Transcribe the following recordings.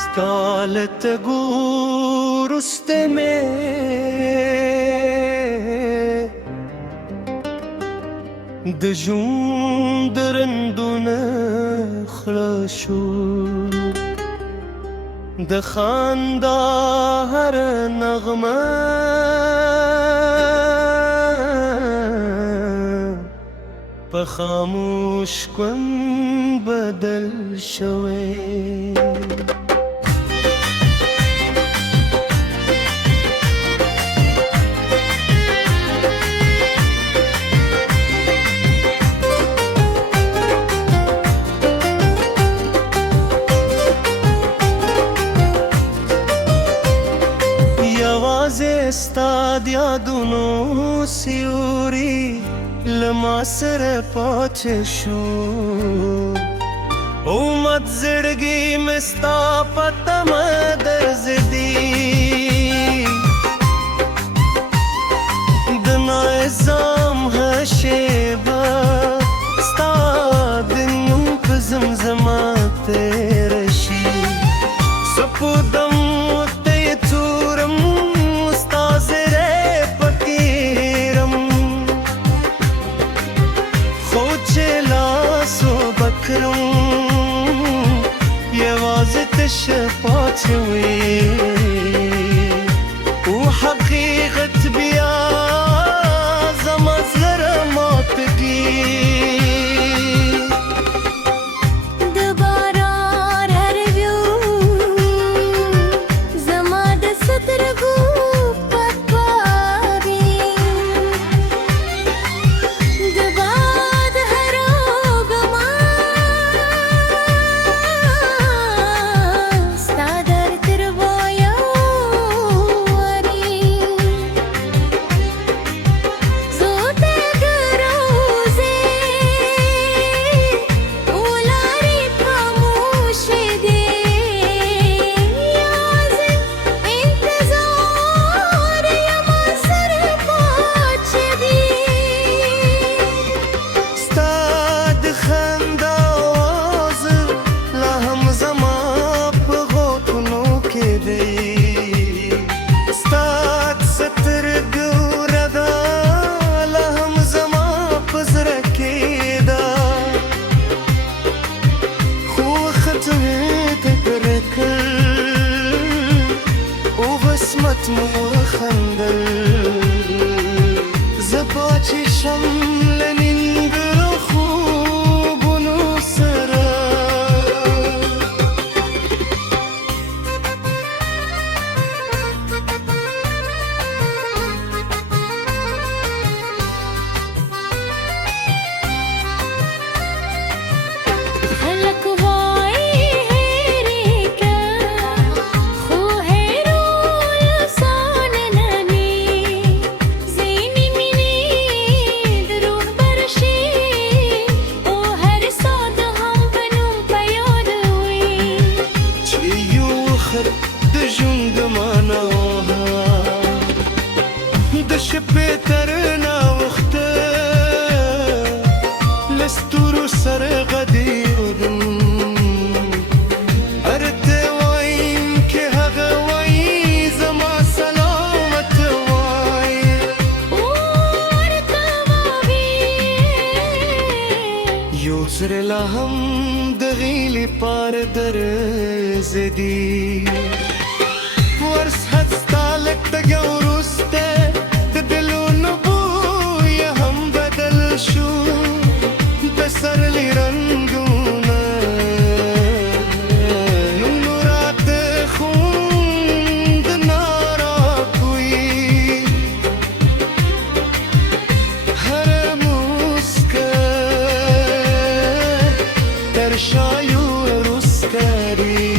ستالت گورست می د ژوند رندونه خلاصو د خندا هر نغمه په خاموش کون بدل شوی ستا د یادونو سیوري له ما سره پاتې شو اومد زړګي مې ستا په تمه درځدي د نظام ها شیبه ستا د نوم په زمزمه تېره شي سپودم شفاعتي وحقيقة بيا زما زلره ما تقي د باران هر ویو زما د سترګو پکاري د باد هر غما قسمت مو خندل زباچی شمل ننگر خوبونو سره د ژوند معنا د شپې تر ناوخته له ستورو سره غدېږم هرته وایم که هغه وایي زما سلامت وایي ورته وایي یو زړه لا هم د غیلې پار درځدي ورسحت ستا لږ تګه وروسته د دلونو بوی هم بدل شو د سرلي رنګونه نومونه راته خوند نه راکوي هره موسکه تر شایو روسکري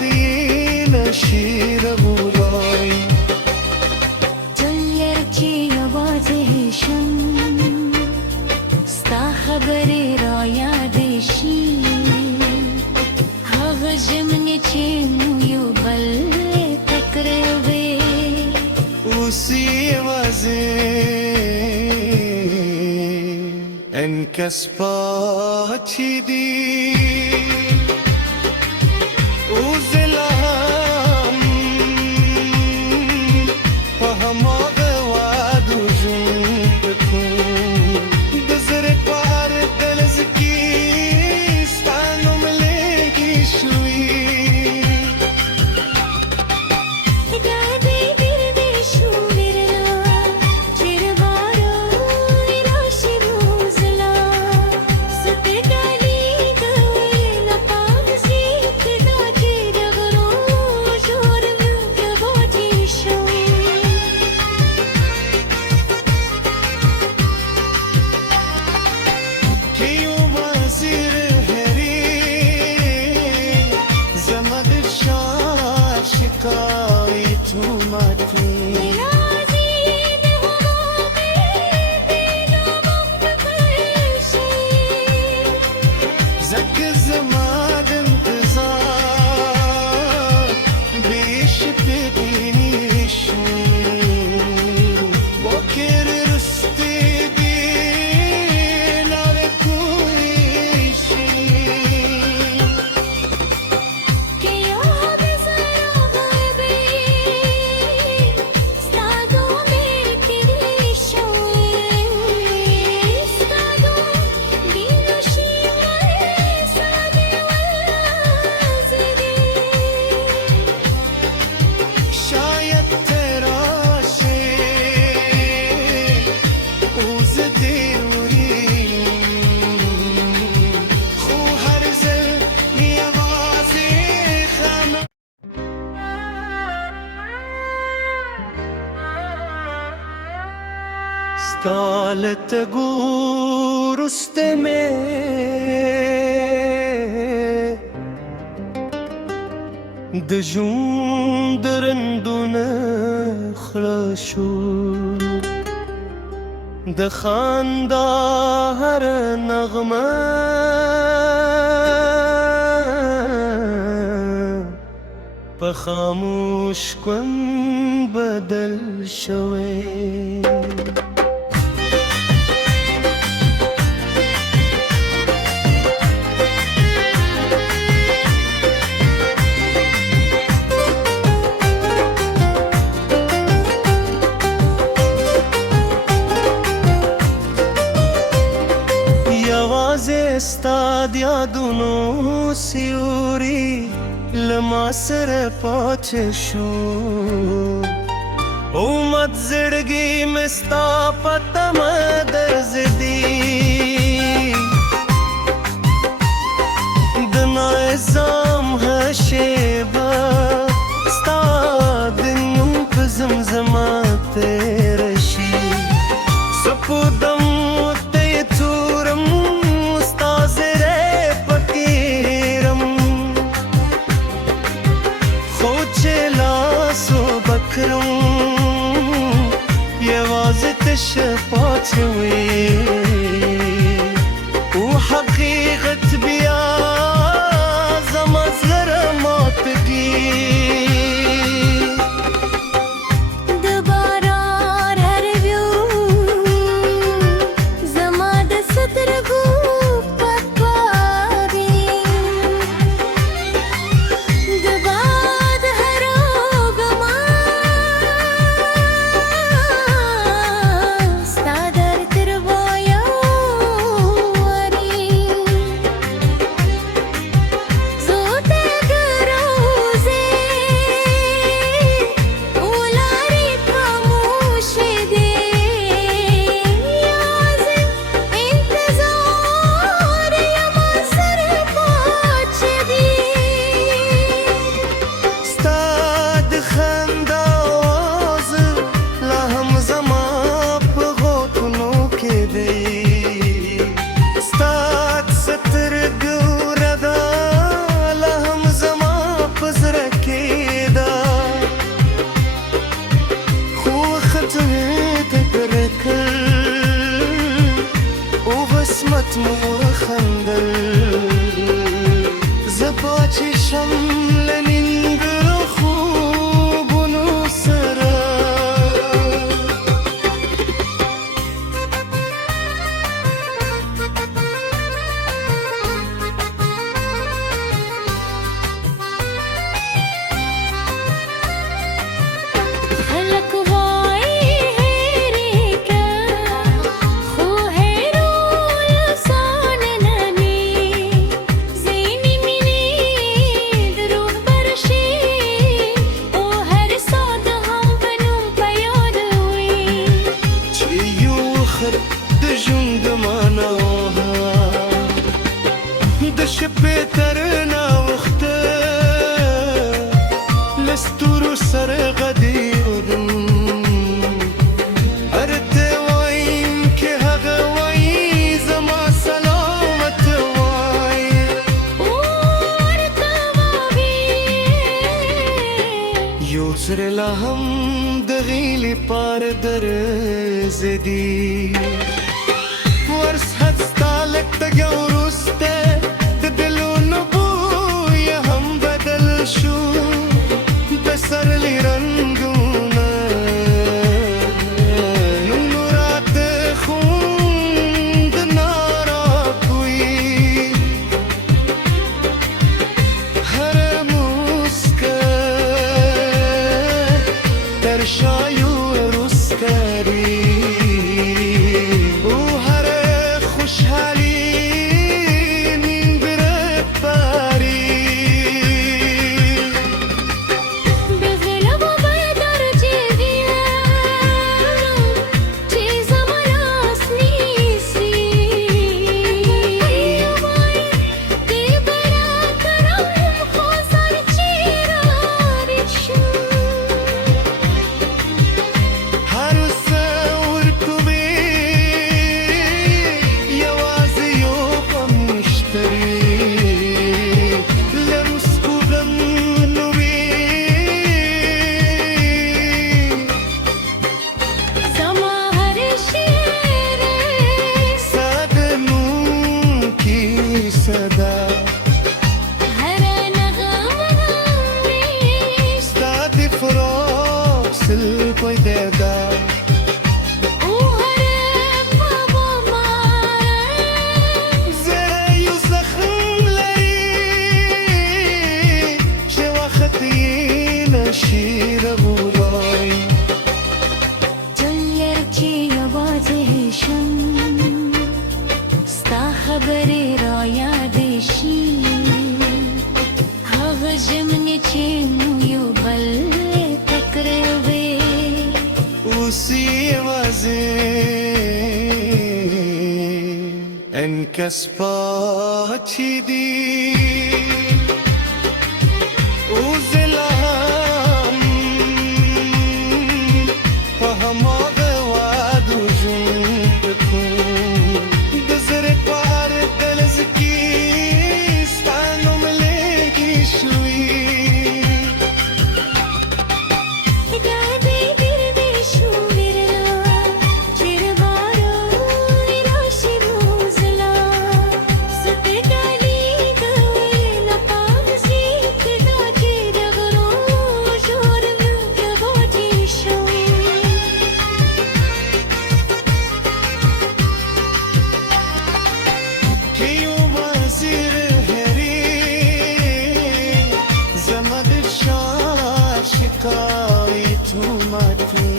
تی نشیر بولای جلرچی آوازشم ستا خبرې را یادشي هغه ژمنې چې مو یو بل تکروي اسی وزه انکس پاچی دی اوزلام پهما وادو جند کن دزر پار دلزکی ستانو ملگی شوی گادی بیردی شو بیرلا چربارو راشی روزلا ستگالی دوی نپامزی کدا چرغرو جورم گباتی شو کیو وزیر هری زمد شاه شکای تو ماتی نازید هوا بینا وقت فرشی زک زماد انتظار بیش بدینیشو بکر رستی دی لار کویشی که یاد زرا غربی ستادو میرتی شوی ستادو بینو شیمه سادی والازدی شاید تراشی اوز دیوری خو هر زل نیوازی خانه ستالت گورست میں د ژوند رندونه خړه شو د خندا هر نغمه په خاموش کون بدل شوی یوازې ستا د یادونو سیوري له ما سره پاتې شو اومد زړګي مې ستا په تمه درزدي د نظام هشیبه ستا د نوم په زمزمه تېره شي سپودم ته یې تورم ستا زړه پکېرم خو چې لاسو بکرم یوازې تشه پاتې وې او حقیقت بیا زما زړه ماتګي د باران هر ویو زما د سترګو پکواري د باد هر اوږما ستا در تر وایو وري زه ته ګروزې وخندل زباچی شملنین خوب و نوسرا بهترنا وقته لستور سر غديرن ارته وایم که حق وای زما سلامت وای ورته یو سر لهم دغیلی پار در زدی ورس هستالک تگورسته بسرلی رنگونه نورات خوند نارا کوی هر مسکه در شایو رسکری او هر خوشحالی خبرې را یادې شي هغه ژمنې چې یو بل تکرې وې اوس یوازې انکس پاتې دي اوس لا هم په هماغه وعدو ژوند کوم د زړه پار دلز کې ستا نوم لیکلی شوي شکایت اومد